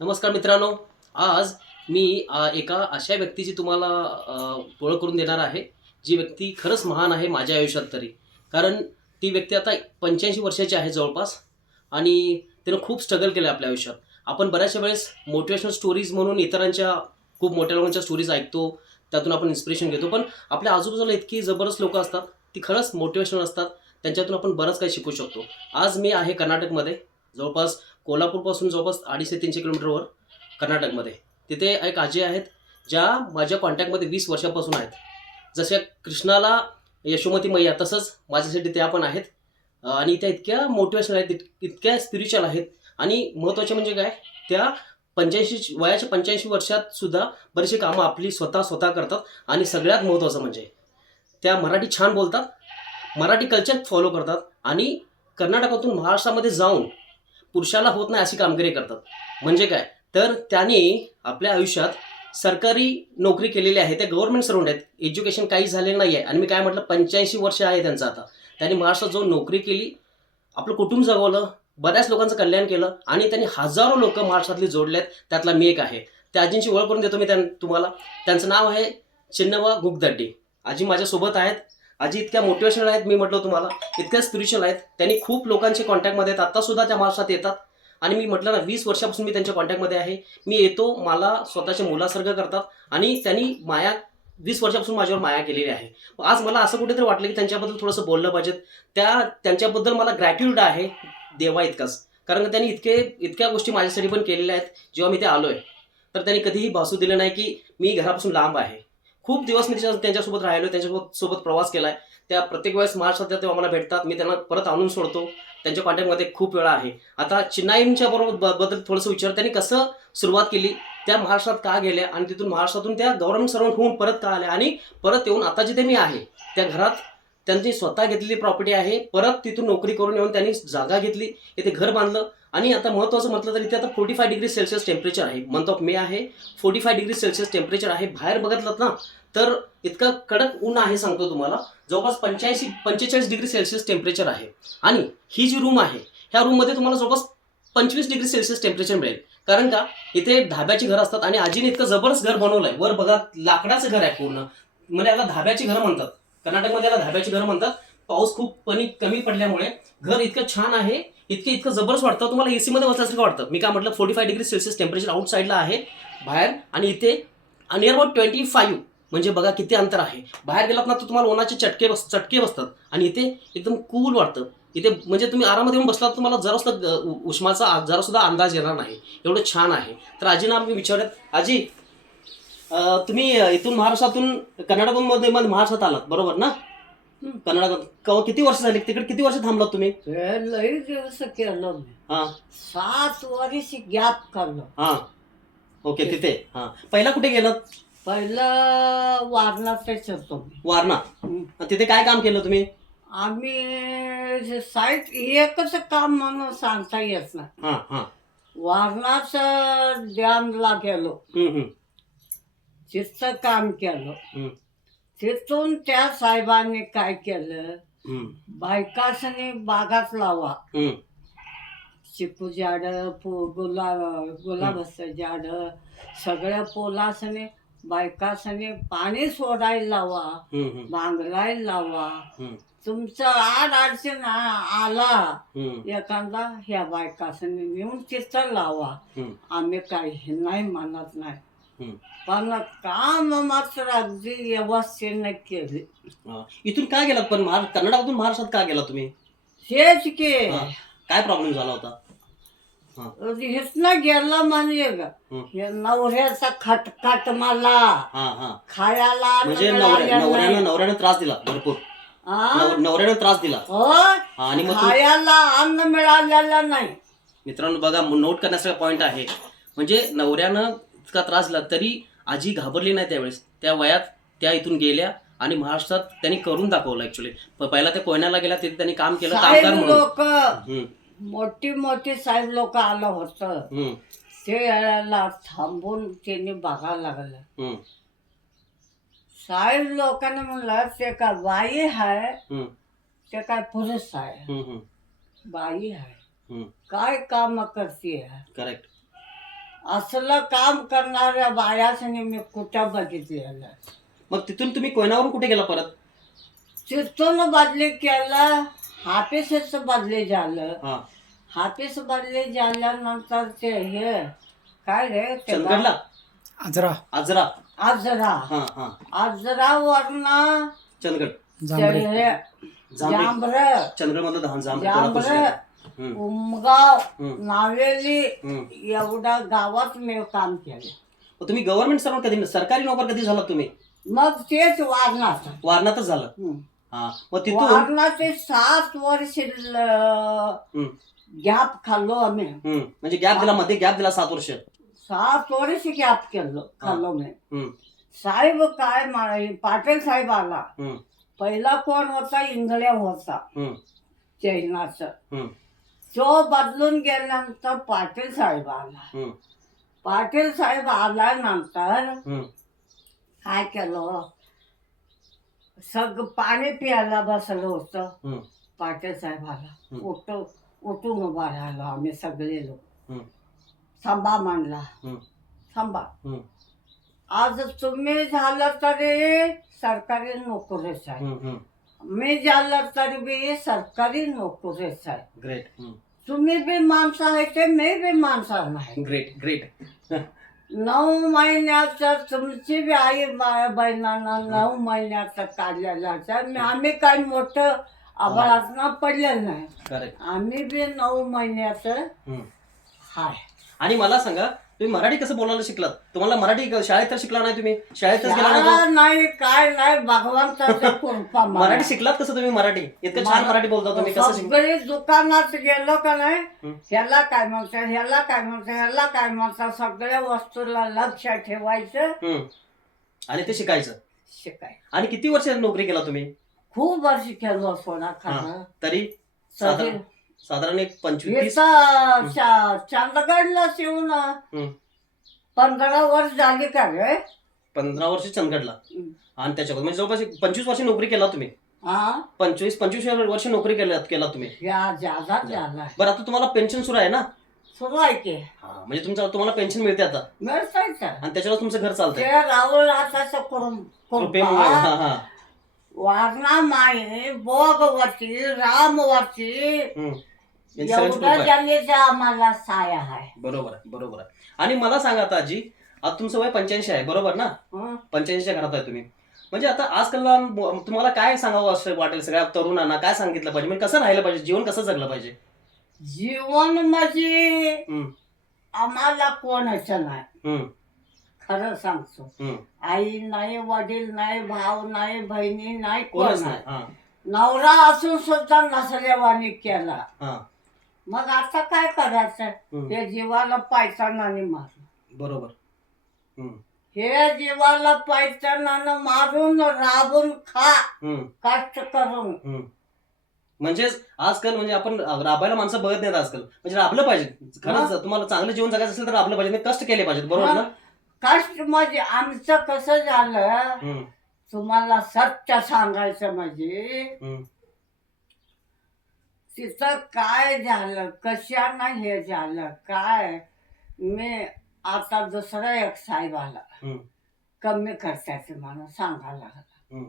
नमस्कार मित्रांनो. आज मी एका अशा व्यक्तीची तुम्हाला ओळख करून देणार आहे, जी व्यक्ती खरंच महान आहे माझ्या आयुष्यात तरी. कारण ती व्यक्ती आता 85 वर्षाची आहे जवळपास आणि तिनं खूप स्ट्रगल केलं आहे आपल्या आयुष्यात. आपण बऱ्याचशा वेळेस मोटिव्हेशनल स्टोरीज म्हणून इतरांच्या खूप मोठ्या लोकांच्या स्टोरीज ऐकतो, त्यातून आपण इन्स्पिरेशन घेतो. पण आपल्या आजूबाजूला इतकी जबरदस्त लोकं असतात, ती खरंच मोटिव्हेशनल असतात. त्यांच्यातून आपण बरंच काही शिकू शकतो. आज मी आहे कर्नाटकमध्ये, जवळपास कोल्हापूरपासून जवळपास 250 ते 300 किलोमीटरवर कर्नाटकमध्ये. तिथे एक आजी आहेत, ज्या माझ्या कॉन्टॅक्टमध्ये 20 वर्षापासून आहेत. जशा कृष्णाला यशोमती मैया तसंच माझ्यासाठी त्या पण आहेत. आणि त्या इतक्या मोटिवेशनल आहेत, इतक्या स्पिरिच्युअल आहेत. आणि महत्त्वाचे म्हणजे काय, त्या 85 वयाच्या 85 वर्षात सुद्धा बरीचशी कामं आपली स्वतः करतात. आणि सगळ्यात महत्त्वाचं म्हणजे त्या मराठी छान बोलतात, मराठी कल्चर फॉलो करतात आणि कर्नाटकातून महाराष्ट्रामध्ये जाऊन पुरुषाला होत नाही अशी कामगिरी करतात. म्हणजे काय, तर त्याने आपल्या आयुष्यात सरकारी नोकरी केलेली आहे. ते गव्हर्नमेंट सर्वंट आहेत. एज्युकेशन काही झालेलं नाही आहे. आणि मी काय म्हटलं, 85 वर्ष आहे त्यांचं आता. त्यांनी महाराष्ट्रात जाऊन नोकरी केली, आपलं कुटुंब जगवलं, बऱ्याच लोकांचं कल्याण केलं आणि त्यांनी हजारो लोकं महाराष्ट्रातली जोडलेत. त्यातला मी एक आहे. त्या आजींची ओळख करून देतो मी तुम्हाला. त्यांचं नाव आहे चिन्नवा गुगदड्डी. आजी माझ्यासोबत आहेत. आजी इतक्या मोटिवेशनल आहेत, मी म्हटलं तुम्हाला, इतक्या स्पिरिच्युअल आहेत. त्यांनी खूप लोकांचे कॉन्टॅक्टमध्ये आहेत. आत्तासुद्धा त्या महाराष्ट्रात येतात. आणि मी म्हटलं ना, 20 वर्षापासून मी त्यांच्या कॉन्टॅक्टमध्ये आहे. मी येतो, मला स्वतःच्या मुलासारखं करतात आणि त्यांनी 20 वर्षापासून माझ्यावर माया केलेली आहे. आज मला असं कुठेतरी वाटलं की त्यांच्याबद्दल थोडंसं बोललं पाहिजे. त्यांच्याबद्दल मला ग्रॅटिट्यूड आहे देवा इतकाच. कारण त्यांनी इतक्या गोष्टी माझ्यासाठी पण केलेल्या आहेत. जेव्हा मी ते आलोय, तर त्यांनी कधीही भासू दिलं नाही की मी घरापासून लांब आहे. खूप दिवस मी त्यांच्यासोबत राहिलो, त्यांच्यासोबत प्रवास केलाय. त्या प्रत्येक वेळेस महाराष्ट्रात तेव्हा मला भेटतात, मी त्यांना परत आणून सोडतो. त्यांच्या कॉन्टॅक्टमध्ये खूप वेळा आहे. आता चिन्नाईंच्या बद्दल थोडंसं विचार, त्यांनी कसं सुरुवात केली, त्या महाराष्ट्रात का गेल्या आणि तिथून महाराष्ट्रातून त्या गव्हर्नमेंट सर्वंट होऊन परत का आल्या आणि परत येऊन आता जिथे मी आहे त्या घरात त्यांची स्वतः घेतलेली प्रॉपर्टी आहे. परत तिथून नोकरी करून येऊन त्यांनी जागा घेतली, इथे घर बांधलं. आणि आता महत्त्वाचं म्हटलं तर इथे आता 45 डिग्री सेल्सिअस टेम्परेचर आहे. मंथ ऑफ मे आहे, 45 डिग्री सेल्सिअस टेम्परेचर आहे. बाहेर बघितलं ना, तर इतकं कडक ऊन आहे सांगतो तुम्हाला. जवळपास 45 डिग्री सेल्सिअस टेम्परेचर आहे. आणि ही जी रूम आहे, ह्या रूममध्ये तुम्हाला जवळपास 25 डिग्री सेल्सिअस टेम्परेचर मिळेल. कारण का, इथे धाब्याची घरं असतात आणि आजीने इतकं जबरदस्त घर बनवलंय. वर बघा, लाकडाचं घर आहे पूर्ण. म्हणजे याला धाब्याची घरं म्हणतात. कर्नाटकमध्ये याला धाब्याची घरं म्हणतात. पाऊस खूप कमी पडल्यामुळे घर इतकं छान आहे, इतकं जबरदस्त वाटतं, तुम्हाला एसी मध्ये बसल्यासारखं वाटतं. मी काय म्हटलं, 45 डिग्री सेल्सिअस टेम्परेचर आउटसाईडला आहे बाहेर, आणि इथे नियर अबाउट 25. म्हणजे बघा किती अंतर आहे. बाहेर गेलात ना, तर तुम्हाला उन्हाचे चटके बसतात आणि इथे एकदम कूल वाटतं. इथे म्हणजे तुम्ही आरामात येऊन बसलात, तुम्हाला जरा सुद्धा उष्माचा जरा सुद्धा अंदाज येणार नाही, एवढं छान आहे. तर आजीना आम्ही विचारत, आजी तुम्ही इथून महाराष्ट्रातून कर्नाटकमध्ये महाराष्ट्रात आलात बरोबर ना? कर्नाटकात किती वर्ष झाली, तिकडे किती वर्ष थांबलात तुम्ही? लई दिवस केलं मी. हा 7 वर्ष गॅप काढलं. हा ओके. तिथे हा पहिला कुठे गेलात? पहिलं वारणातच होतो मी. वारणा. तिथे काय काम केलं तुम्ही? आम्ही साईट एकच काम म्हणून सांगता येत नाही. हा हा वारणाच डॅमला गेलो, हम्म, तिथं काम केलं. हम्म, तिथून त्या साहेबांनी काय केलं, हम्म, बायकासनी बागात लावा. हम्म, चिकू झाडं, गुलाबाचं झाडं, सगळ्या पोलासने बायकासने पाणी सोडायला लावा, हम्म, भांगरायला लावा. हम्म, तुमचं अडचण आला हम्म, एखादा, ह्या बायकासने नेऊन तिथं लावा. हम्म, आम्ही काही नाही म्हणत नाही, हम्म. पण काम मात्र अगदी व्यवस्थेने केले. इथून काय गेलात पण कर्नाटकातून महाराष्ट्रात का गेला तुम्ही? हेच की हा. काय प्रॉब्लेम झाला होता? इथनं गेला म्हणजे हे नवऱ्याचा खटखट मला हा हा खायला म्हणजे मिळालेलं नाही. नवऱ्यानं त्रास दिला भरपूर. हा? नवऱ्यानं त्रास दिला. हो, आणि मग खायला अन्न मिळालेलं नाही. मित्रांनो बघा, नोट करण्यासारखा पॉईंट आहे. म्हणजे नवऱ्यानं इतका त्रास दिला तरी आजी घाबरली नाही त्यावेळेस. त्या वयात त्या इथून गेल्या आणि महाराष्ट्रात त्यांनी करून दाखवलं. ऍक्च्युली पहिला त्या कोयनाला गेल्या, तिथे त्यांनी काम केलं कामगार साहेब म्हणून. लोक, हम्म, मोठी साहेब लोक आलं होतं. हम्म, ते यायला थांबून त्यांनी बघायला लागलं. हम्म, साहेब लोकांनी म्हणलं, ते काय बाई आहे, हम्म, ते काय पुरुष आहे. हम्म, बाई आहे, हम्म. काय काम करते. करेक्ट. असलं काम करणाऱ्या बायासनी मी कुठं बघितलेलं. मग तिथून तुम्ही कोयनावरून कुठे गेला परत? तिथून बदली केलं, हाफिसच बदली झालं. हा, हाफिस बदली झाल्यानंतर ते हे काय रे ते चंदगडला आजरा आजरा. आजरा. हा हा, आजरावरनं चंदगड जांभरे जांभर चंदगड मधलं जांभर हम्म, उमगाव हम्म. नावेली हम्म. एवढ्या गावात मी काम केलं. मग तुम्ही गव्हर्नमेंट सर्वंट कधी सरकारी नोकर कधी झाला तुम्ही? मग तेच वारणात. वारणातच झालं. हा, मग तिथून वारणाचे 7 वर्ष हम्म, गॅप खाल्लो आम्ही. म्हणजे गॅप दिला, मध्ये गॅप दिला 7 वर्ष. 7 वर्ष गॅप खाल्लो मी. हम्म, साहेब काय पाटील साहेब आला. हम्म, पहिला कोण होता? इंगळ्या होता हम्म, चैनाचा. हम्म, तो बदलून गेल्यानंतर पाटील साहेब आला. हम्म, पाटील साहेब आल्यानंतर हम्म, काय केलं? पाणी प्यायला बसलं होतं. हम्म, पाटील साहेब आला. हम्म. उठून उभा राहिलो आम्ही सगळे लोक. हम्म, थांबा म्हणला. हम्म, थांबा. हम्म, आज तुम्ही झालं तरी सरकारी नोकरीच आहे. हम्म, हम्म. मी झालं तरी बी सरकारी नोकरीच आहे. ग्रेट. तुम्ही बी माणसं आहे ते मी बी माणसं नाही. Great great. 9 महिन्याचं तुमची बी आई बहिणांना 9 महिन्याचं काढलेलं आहे. आम्ही काही मोठं आभाळात पडलेलं नाही. करेक्ट. आम्ही बी 9 महिन्याचं हाय. आणि मला सांगा, तुम्ही मराठी कसं बोलायला शिकलात? तुम्हाला मराठी शाळेत तर शिकला नाही तुम्ही? शाळेतच गेला नाही शाळा नाही काय नाही भगवंताचं कृपा मला. मराठी शिकलात कसं तुम्ही? मराठी इतकं छान मराठी बोलता तुम्ही, कसं शिकला? सगळे दुकानात गेलो का नाही, ह्याला काय म्हणतात, ह्याला काय म्हणतात, ह्याला काय म्हणतात, सगळ्या वस्तूला लक्ष ठेवायचं आणि ते शिकायचं. शिकाय. आणि किती वर्ष नोकरी केला तुम्ही? खूप वर्ष केलो सोना खाणं. तरी साधारण एक 25. चंदगडला शिवून 15 वर्ष झाली का रे? 15 वर्ष चंदगडला. आणि त्याच्यावर म्हणजे जवळपास 25 वर्ष नोकरी केला तुम्ही. हा, 25 वर्ष नोकरी केला तुम्ही. ज्यादा झाला. बरं, आता तुम्हाला पेन्शन सुरू आहे ना? सुरू आहे की. म्हणजे तुम्हाला पेन्शन मिळते आता, मिळतायचं. आणि त्याच्यावर तुमचं घर चालतंय. ते राहुल हाताचं रुपये. वारणा माई भोगवती रामवती एवढा जन्मेचा आम्हाला साया आहे. बरोबर आहे. आणि मला सांगा आता आजी, आता तुमचं वय 85 आहे बरोबर ना? 85च्या घरात आहे तुम्ही. म्हणजे आता आजकाल तुम्हाला काय सांगावं असं वाटेल सगळ्या तरुणांना? काय सांगितलं पाहिजे, म्हणजे कसं राहिलं पाहिजे, जीवन कसं जगलं पाहिजे? जीवन म्हणजे आम्हाला कोणाचं नाही. खरं सांगतो. आई नाही, वडील नाही, भाऊ नाही, बहिणी नाही, कोण नाही. नवरा असून सुद्धा नसल्यावानी केला. मग आता काय करायचं? हे जीवाला पायतानाने मारून. बरोबर. हे जीवाला पायतानानं मारून राबून खा, कष्ट करून. म्हणजेच आजकाल म्हणजे आपण राबायला माणसं बघत नाहीत आजकाल. म्हणजे राबलं पाहिजे. खरंच तुम्हाला चांगलं जीवन जगायचं असेल तर राबलं पाहिजे, कष्ट केले पाहिजेत. बरोबर ना? कष्ट म्हणजे आमचं कसं झालं, तुम्हाला सत्य सांगायचं म्हणजे तिथं काय झालं, कशानं हे झालं काय. मी आता दुसरा एक साहेब आला, कमी खर्चाचे म्हणून सांगायला लागला.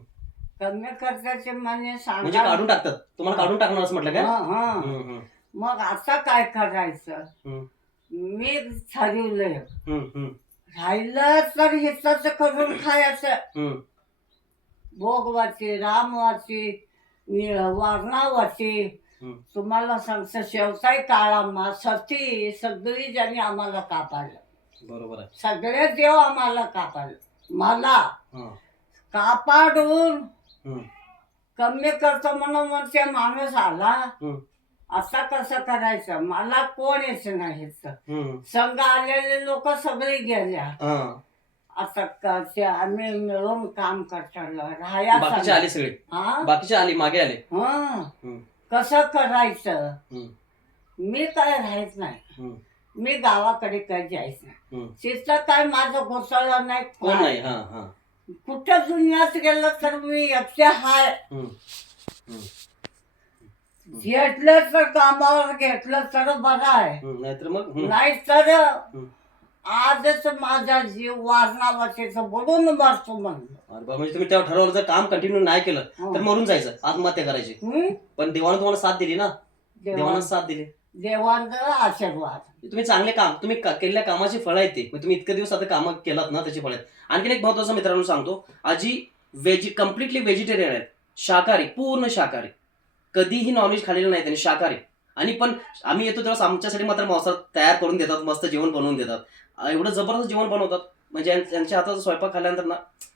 कमी खर्चाचे म्हणजे म्हणजे काढून टाकतात तुम्हाला, काढून टाकणार असं म्हटलं काय? मग आता काय करायचं? मी ठरवलंय, राहिलं तर हिताचं करून खायचं. भोगवाची, रामवाची, वारणावाची. तुम्हाला सांगतं शेवसाई काळामा सती सगळी ज्यांनी आम्हाला कापाडलं. बरोबर आहे. सगळे देव आम्हाला कापाडलं. मला कापाडून कमी करतो म्हणून मग ते माणूस आला. आता कसं करायचं? मला कोण यायचं नाही. संघ आलेले लोक सगळे गेल्या. आता ते आम्ही मिळून काम करतो. बाकीचे आले सगळे, बाकीचे आले मागे आले. कसं करायचं? मी काय राहायच नाही. मी गावाकडे काय जायचं नाही. तिथं काय माझं घोसाळं नाही, कोण नाही. कुठं दुनियात गेलं तर मी एकटे हाय. घेतलं तर कामावर घेतलं तर बरं आहे, नाहीतर मग नाहीतर आजच माझा जीव वारणावरचं बुडून मरतो म्हणलं. अरे बाबा, म्हणजे तुम्ही तेव्हा ठरवलं जर काम कंटिन्यू नाही केलं तर मरून जायचं, आत्महत्या करायची. पण देवानं तुम्हाला साथ दिली ना, देवानं साथ दिली. देवांचा आशीर्वाद. तुम्ही चांगले काम, तुम्ही केलेल्या कामाची फळं आहेत ते. तुम्ही इतके दिवस आता कामं केलात ना, त्याची फळं आहेत. आणखीन एक महत्वाचं मित्रांनो सांगतो, आजी कम्प्लिटली व्हेजिटेरियन आहेत, शाकाहारी, पूर्ण शाकाहारी, कधीही नॉनव्हेज खाल्लेलं नाही त्यांनी, शाकाहारी. आणि पण आम्ही येतो तेव्हा आमच्यासाठी मात्र मांसाहार तयार करून देतात, मस्त जेवण बनवून देतात. एवढं जबरदस्त जेवण बनवतात, म्हणजे त्यांच्या हाताचा स्वयंपाक खाल्ल्यानंतर ना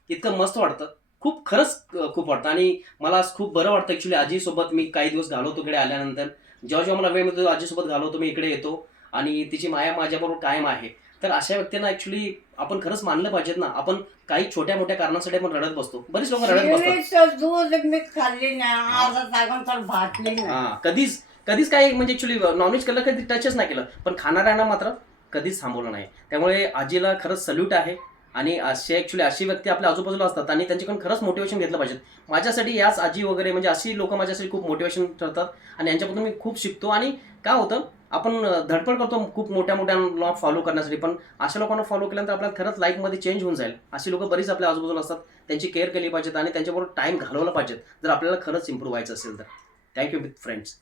इतकं मस्त वाटतं, खूप खरंच खूप वाटतं. आणि मला खूप बरं वाटतं ॲक्च्युली. आजीसोबत मी काही दिवस घालवतो इकडे आल्यानंतर, जेव्हा जेव्हा मला वेळ मिळतो आजीसोबत घालवतो, मी इकडे येतो आणि तिची माया माझ्याबरोबर कायम आहे. तर अशा व्यक्तींना ॲक्च्युली आपण खरंच मानलं पाहिजेत ना. आपण काही छोट्या मोठ्या कारणासाठी आपण रडत बसतो, बरीच लोक रडत बसतात. शेळीचं दूध मी खाल्ली नाही, आज सांगून तर भातली नाही. कधीच काही म्हणजे ॲक्च्युली नॉनव्हेज केलं, कधी टचच नाही केलं, पण खाणाऱ्यांना मात्र कधीच थांबवलं नाही. त्यामुळे आजीला खरंच सल्यूट आहे. आणि अशी व्यक्ती आपल्या आजूबाजूला असतात आणि त्यांच्याकडून खरंच मोटिवेशन घेतलं पाहिजे. माझ्यासाठी याच आजी वगैरे म्हणजे अशी लोक माझ्यासाठी खूप मोटिवेशन ठरतात आणि यांच्यापासून मी खूप शिकतो. आणि काय होतं, आपण धडपड करतो खूप मोठ्या मोठ्या फॉलो करण्यासाठी, पण अशा लोकांना फॉलो केल्यानंतर आपल्याला खरंच लाईफमध्ये चेंज होऊन जाईल. अशी लोक बरीच आपल्या आजूबाजूला असतात, त्यांची केअर केली पाहिजेत आणि त्यांच्याबरोबर टाइम घालवला पाहिजेत, जर आपल्याला खरंच इम्प्रूव्ह व्हायचं असेल तर. Thank you friends.